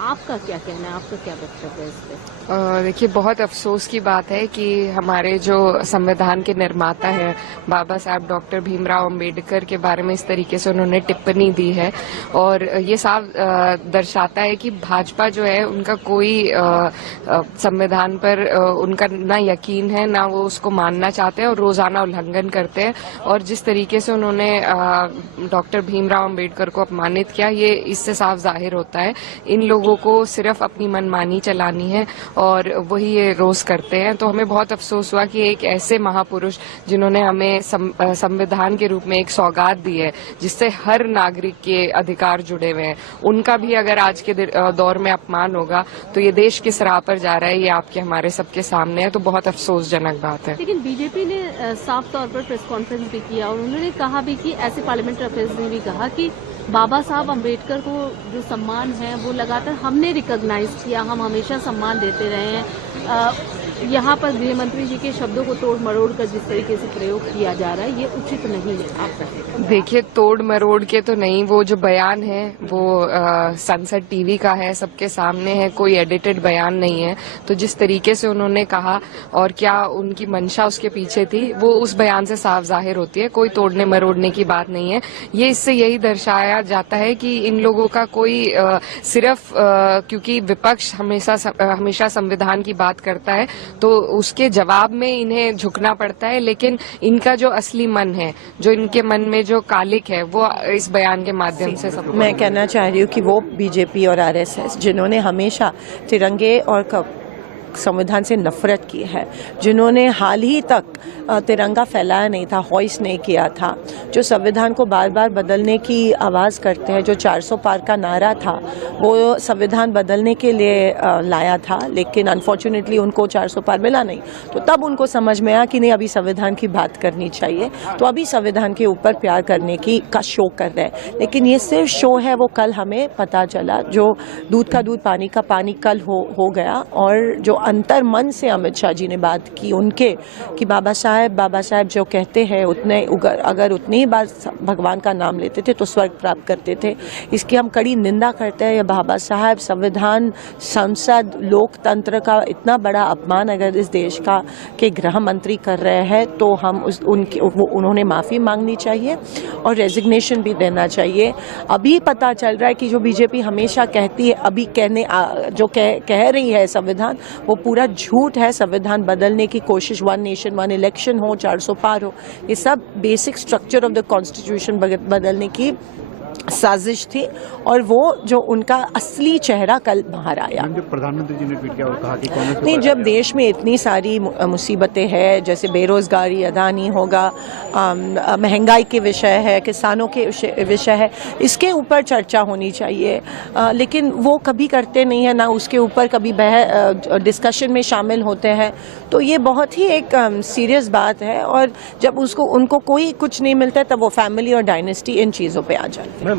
आपका क्या कहना है, आपका क्या वक्तव्य है इस पे? देखिए, बहुत अफसोस की बात है कि हमारे जो संविधान के निर्माता हैं बाबा साहब डॉक्टर भीमराव अंबेडकर के बारे में इस तरीके से उन्होंने टिप्पणी दी है, और ये साफ दर्शाता है कि भाजपा जो है उनका कोई संविधान पर उनका ना यकीन है, ना वो उसको मानना चाहते हैं, और रोजाना उल्लंघन करते हैं। और जिस तरीके से उन्होंने डॉक्टर भीमराव अंबेडकर को अपमानित किया, ये इससे साफ जाहिर होता है इन लोगों को सिर्फ अपनी मनमानी चलानी है और वही ये रोज करते हैं। तो हमें बहुत अफसोस हुआ कि एक ऐसे महापुरुष जिन्होंने हमें संविधान के रूप में एक सौगात दी है जिससे हर नागरिक के अधिकार जुड़े हुए हैं, उनका भी अगर आज के दौर में अपमान होगा तो ये देश किस राह पर जा रहा है, ये आपके हमारे सबके सामने है। तो बहुत अफसोसजनक बात है। लेकिन बीजेपी ने साफ तौर पर प्रेस कॉन्फ्रेंस भी किया और उन्होंने कहा भी कि ऐसे पार्लियामेंट्री अफेयर्स ने भी कहा कि बाबा साहब अम्बेडकर को जो सम्मान है वो लगातार हमने रिकॉग्नाइज किया, हम हमेशा सम्मान देते रहे हैं। यहाँ पर गृह मंत्री जी के शब्दों को तोड़ मरोड़ कर जिस तरीके से प्रयोग किया जा रहा है, ये उचित नहीं है। आप कहते? देखिए, तोड़ मरोड़ के तो नहीं, वो जो बयान है वो संसद टीवी का है, सबके सामने है, कोई एडिटेड बयान नहीं है। तो जिस तरीके से उन्होंने कहा और क्या उनकी मंशा उसके पीछे थी, वो उस बयान से साफ जाहिर होती है। कोई तोड़ने मरोड़ने की बात नहीं है। ये इससे यही दर्शाया जाता है कि इन लोगों का कोई सिर्फ क्योंकि विपक्ष हमेशा संविधान की बात करता है तो उसके जवाब में इन्हें झुकना पड़ता है, लेकिन इनका जो असली मन है, जो इनके मन में जो कालिक है, वो इस बयान के माध्यम से सब। मैं कहना चाह रही हूँ कि वो बीजेपी और आरएसएस जिन्होंने हमेशा तिरंगे और संविधान से नफरत की है, जिन्होंने हाल ही तक तिरंगा फैलाया नहीं था, हॉइस्ट नहीं किया था, जो संविधान को बार बार बदलने की आवाज़ करते हैं, जो 400 पार का नारा था वो संविधान बदलने के लिए लाया था, लेकिन अनफॉर्चुनेटली उनको 400 पार मिला नहीं। तो तब उनको समझ में आया कि नहीं, अभी संविधान की बात करनी चाहिए। तो अभी संविधान के ऊपर प्यार करने का शो कर रहे हैं, लेकिन ये सिर्फ शो है। वो कल हमें पता चला, जो दूध का दूध पानी का पानी कल हो गया। और जो अंतर मन से अमित शाह जी ने बात की उनके कि बाबा साहब जो कहते हैं अगर उतनी ही बार भगवान का नाम लेते थे तो स्वर्ग प्राप्त करते थे, इसकी हम कड़ी निंदा करते हैं। ये बाबा साहब संविधान, संसद, लोकतंत्र का इतना बड़ा अपमान अगर इस देश का के गृह मंत्री कर रहे हैं तो हम उन्होंने माफ़ी मांगनी चाहिए और रेजिग्नेशन भी देना चाहिए। अभी पता चल रहा है कि जो बीजेपी हमेशा कहती है, अभी कह रही है संविधान, वो पूरा झूठ है। संविधान बदलने की कोशिश, 1 नेशन 1 इलेक्शन हो, 400 पार हो, ये सब basic structure of the constitution बदलने की साजिश थी। और वो जो उनका असली चेहरा कल बाहर आया। जो प्रधानमंत्री जी ने ट्वीट किया और कहा कि नहीं, जब देश में इतनी सारी मुसीबतें हैं, जैसे बेरोजगारी, अदानी होगा, महंगाई के विषय है, किसानों के विषय है, इसके ऊपर चर्चा होनी चाहिए, लेकिन वो कभी करते नहीं है, ना उसके ऊपर कभी डिस्कशन में शामिल होते हैं। तो ये बहुत ही एक सीरियस बात है। और जब उनको कोई कुछ नहीं मिलता है तब वो फैमिली और डायनेस्टी इन चीज़ों पे आ जाती है।